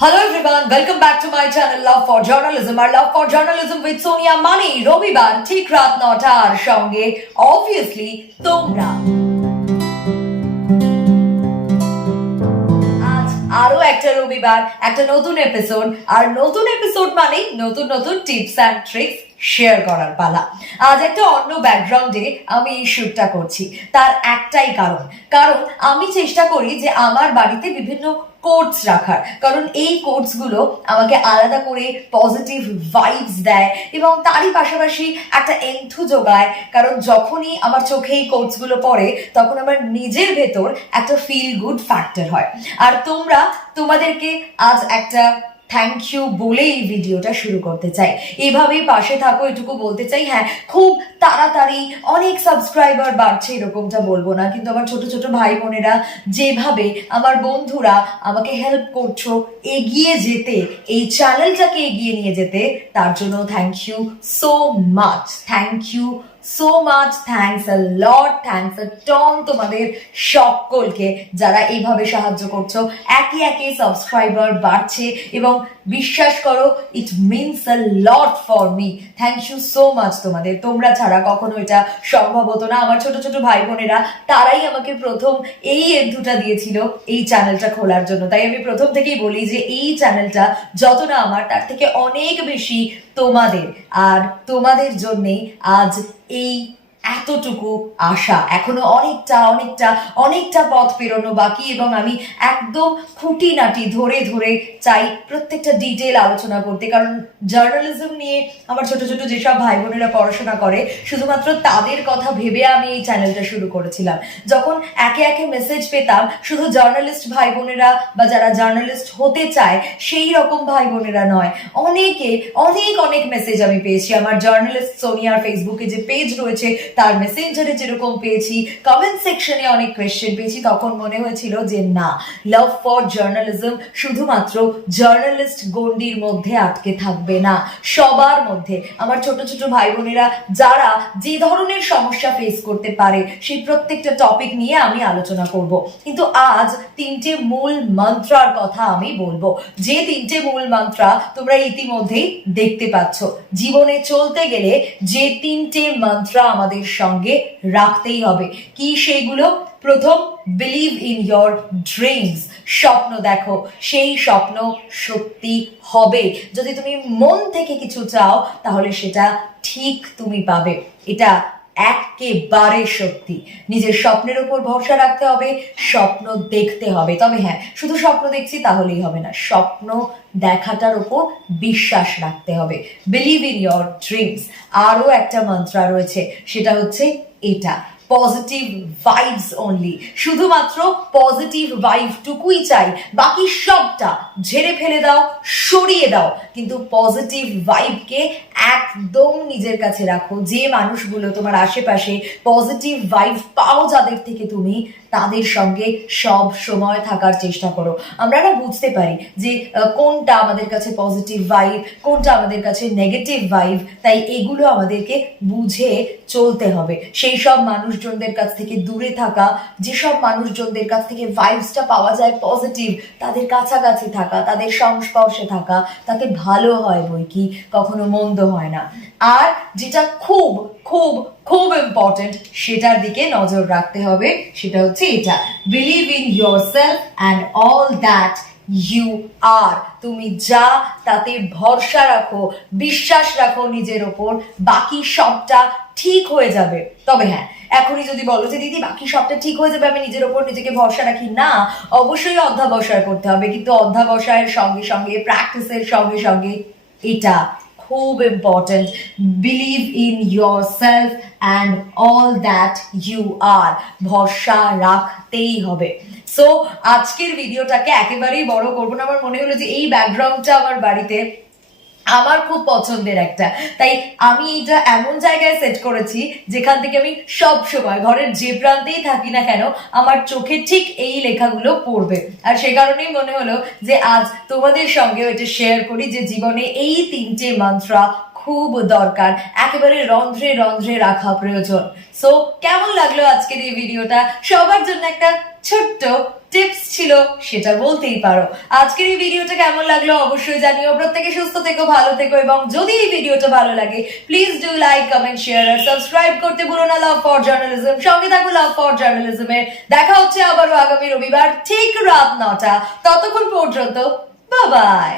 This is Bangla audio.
Hello everyone, welcome back to my channel Love for Journalism. Our Love for Journalism with Sonia Mani, রবিবার ঠিক রাত নটার সঙ্গে obviously তোমরা আরও একটা রবিবার একটা নতুন এপিসোড আর নতুন এপিসোড মানে নতুন নতুন টিপস অ্যান্ড ট্রিক্স শেয়ার করার পালা। আজ একটা অন্য ব্যাকগ্রাউন্ডে আমি এই শ্যুটটা করছি। তার একটাই কারণ। কারণ আমি চেষ্টা করি যে আমার বাড়িতে বিভিন্ন কোটস রাখার। কারণ এই কোটসগুলো আমাকে আলাদা করে পজিটিভ ভাইবস দেয় এবং তারই পাশাপাশি একটা এন্থু যোগায়। কারণ যখনই আমার চোখে এই কোটসগুলো পড়ে, তখন আমার নিজের ভেতর একটা ফিল গুড ফ্যাক্টর হয়। আর তোমরা তোমাদেরকে আজ একটা থ্যাংক ইউ বলে এই ভিডিওটা শুরু করতে চাই। এভাবেই পাশে থাকো, এটুকু বলতে চাই হ্যাঁ খুব তাড়াতাড়ি অনেক সাবস্ক্রাইবার বাড়ছে, এরকমটা বলব না, কিন্তু আমার ছোট ছোট ভাই বোনেরা যেভাবে আমার বন্ধুরা আমাকে হেল্প করছ এগিয়ে যেতে, এই চ্যানেলটাকে এগিয়ে নিয়ে যেতে, তার জন্য thank you so much thank you so much thanks a lot thanks a ton তোমাদের সকলকে যারা এইভাবে সাহায্য করছ। একে একে সাবস্ক্রাইবার বাড়ছে এবং বিশ্বাস করো it means a lot for me thank you so much তোমাদের। তোমরা ছাড়া কখনো এটা সম্ভব হতো না। আমার ছোট ছোট ভাই বোনেরা, তারাই আমাকে প্রথম এই এন্থুটা দিয়েছিল এই চ্যানেলটা খোলার জন্য। তাই আমি প্রথম থেকেই বলি যে এই চ্যানেলটা যত না আমার, তার থেকে অনেক বেশি তোমাদের। আর তোমাদের জন্যেই আজ এই এতটুকু আশা, এখনও অনেকটা অনেকটা অনেকটা পথ পেরোনো বাকি এবং আমি একদম খুঁটিনাটি ধরে ধরে চাই প্রত্যেকটা ডিটেল আলোচনা করতে। কারণ জার্নালিজম নিয়ে আমার ছোট ছোট যেসব ভাই বোনেরা পড়াশোনা করে, শুধুমাত্র তাদের কথা ভেবে আমি এই চ্যানেলটা শুরু করেছিলাম। যখন একে একে মেসেজ পেতাম, শুধু জার্নালিস্ট ভাই বোনেরা বা যারা জার্নালিস্ট হতে চায়, সেই রকম ভাই বোনেরা নয়। অনেকে, অনেক অনেক মেসেজ আমি পেয়েছি। আমার জার্নালিস্ট সোনিয়ার ফেসবুকে যে পেজ রয়েছে তার মেসেঞ্জারে যেরকম পেয়েছি কমেন্ট সেকশনে অনেক কোয়েশ্চেন পেয়েছি, তখন মনে হয়েছিল যে না লাভ ফর জার্নালিজম শুধুমাত্র জার্নালিস্ট গণ্ডির মধ্যে আটকে থাকবে না, সবার মধ্যে। আমার ছোট ছোট ভাই বোনেরা যারা যে ধরনের সমস্যা ফেস করতে পারে, সেই প্রত্যেকটা টপিক নিয়ে আমি আলোচনা করব। কিন্তু আজ তিনটে মূল মন্ত্রার কথা আমি বলব। যে তিনটে মূল মন্ত্রা তোমরা ইতিমধ্যেই দেখতে পাচ্ছ। জীবনে চলতে গেলে যে তিনটে মন্ত্রা আমাদের সঙ্গে রাখতেই হবে। কি সেইগুলো? প্রথম বিলিভ ইন ইয়োর ড্রিমস স্বপ্ন দেখো, সেই স্বপ্ন সত্যি হবে। যদি তুমি মন থেকে কিছু চাও, তাহলে সেটা ঠিক তুমি পাবে। এটা একেবারে সত্যি। নিজের স্বপ্নের উপর ভরসা রাখতে হবে, স্বপ্ন দেখতে হবে। তবে হ্যাঁ শুধু স্বপ্ন দেখছি তাহলেই হবে না, স্বপ্ন দেখাটার উপর বিশ্বাস রাখতে হবে। বিলিভ ইন ইয়োর ড্রিমস আরও একটা মন্ত্রা রয়েছে, সেটা হচ্ছে এটা। পজিটিভ ভাইবস অনলি শুধুমাত্র পজিটিভ ভাইব টুকুই চাই। বাকি সবটা ঝেড়ে ফেলে দাও, সরিয়ে দাও। কিন্তু পজিটিভ ভাইবকে একদম নিজের কাছে রাখো। যে মানুষগুলো তোমার আশেপাশে পজিটিভ ভাইব পাও যাদের থেকে তুমি, তাদের সঙ্গে সব সময় থাকার চেষ্টা করো। আমরা না বুঝতে পারি যে কোনটা আমাদের কাছে পজিটিভ ভাইব কোনটা আমাদের কাছে নেগেটিভ ভাইব তাই এগুলো আমাদেরকে বুঝে চলতে হবে। সেই সব মানুষজনদের কাছ থেকে দূরে থাকা, যেসব মানুষজনদের কাছ থেকে ভাইবসটা পাওয়া যায় পজিটিভ তাদের কাছাকাছি থাকা, তাদের সংস্পর্শে থাকা, তাতে ভালো হয় বই কি, কখনো মন্দ হয় না। আর যেটা খুব খুব খুব ইম্পর্টেন্ট সেটার দিকে নজর রাখতে হবে, সেটা হচ্ছে এটা। Believe in yourself and all that you are তুমি যা, তাতে ভরসা রাখো, বিশ্বাস রাখো নিজের ওপর। বাকি সবটা ঠিক হয়ে যাবে। তবে হ্যাঁ এখনই যদি বলো যে, দিদি, বাকি সবটা ঠিক হয়ে যাবে, আমি নিজের ওপর নিজেকে ভরসা রাখি। না, অবশ্যই অধ্যাবসায় করতে হবে। কিন্তু অধ্যাবসায়ের সঙ্গে সঙ্গে প্র্যাকটিসের সঙ্গে সঙ্গে, এটা খুব important believe in yourself and all that you are ভরসা রাখতেই হবে। সো আজকের ভিডিওটাকে একেবারেই বড় করব না। আমার মনে হলো যে এই ব্যাকগ্রাউন্ডটা আমার বাড়িতে আমার খুব পছন্দের একটা। তাই আমি এটা এমন জায়গায় সেট করেছি যেখান থেকে আমি সব সময় ঘরের যে প্রান্তেই থাকি না কেন, আমার চোখে ঠিক এই লেখাগুলো পড়বে। আর সে কারণেই মনে হলো যে আজ তোমাদের সঙ্গেও এটা শেয়ার করি যে জীবনে এই তিনটে মন্ত্রা খুব দরকার। একেবারে রন্ধ্রে রন্ধ্রে রাখা প্রয়োজন। সো কেমন লাগল আজকের এই ভিডিওটা? সবার জন্য একটা ছোট্ট টিপস ছিল, সেটা বলতেই পারো। আজকের এই ভিডিওটা কেমন লাগল অবশ্যই জানিও। প্রত্যেকে সুস্থ থেকো, ভালো থেকো, এবং যদি এই ভিডিওটা ভালো লাগে please do like comment share R subscribe করতে ভুলো না। লাভ ফর জার্নালিজম সঙ্গে থাকো লাভ ফর জার্নালিজমের দেখা হচ্ছে আবারও আগামী রবিবার, ঠিক রাত নটা। ততক্ষণ পর্যন্ত বাই